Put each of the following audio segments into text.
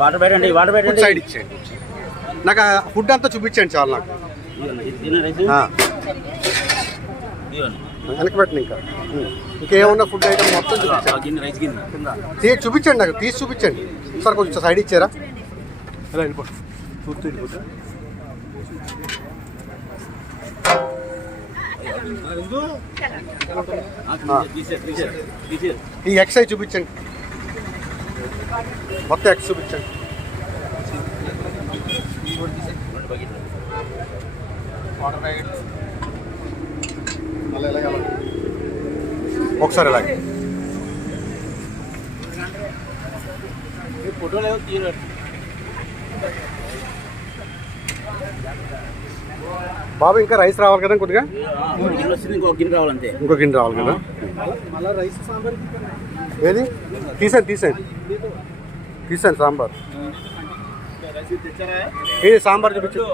Water పెట్టండి, water పెట్టండి. Side ఇచ్చేయండి. నాకు ఫుడ్ అంతా చూపించండి చాలు నాకు. వెనక్కి పెట్టండి. ఇంకేమన్నా ఫుడ్ ఐటమ్ మొత్తం చూపించండి. చూపించండి నాకు, తీసి చూపించండి. సార్ కొంచెం సైడ్ ఇచ్చారా? అలా వెళ్ళిపో, చూస్తూ వెళ్ళిపోతా. ఈ ఎక్సైజ్ చూపించండి, మొత్తం ఎక్స్ చూపించండి. ఒకసారి అలాగే ఫోటోలు తీయరు. బాబు ఇంకా రైస్ రావాలి కదా కొద్దిగా, ఇంకో గిన్నె రావాలంటే. ఇంకో గిన్నె రావాలి కదా. ఏది తీసాను సాంబార్. ఏది సాంబార్ చూపించు.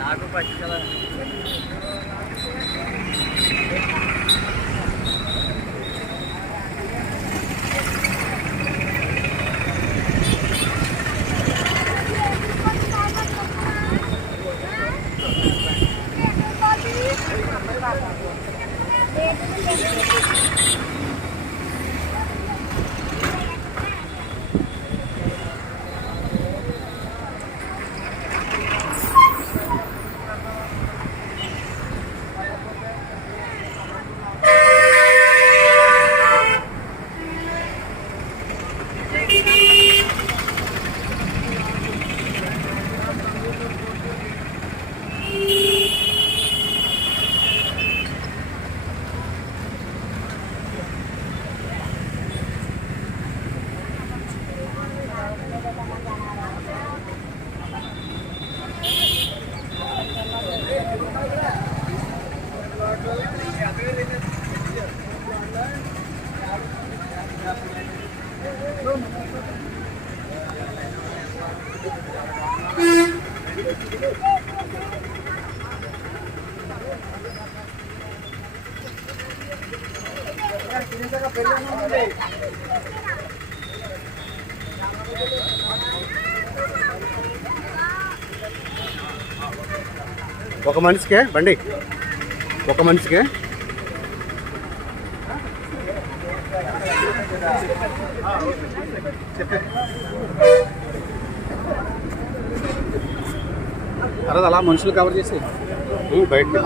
నాకు పచ్చి కదా. ఒక మనిషికే బండి, ఒక మనిషికే. అలా మనుషులు కవర్ చేసి బయట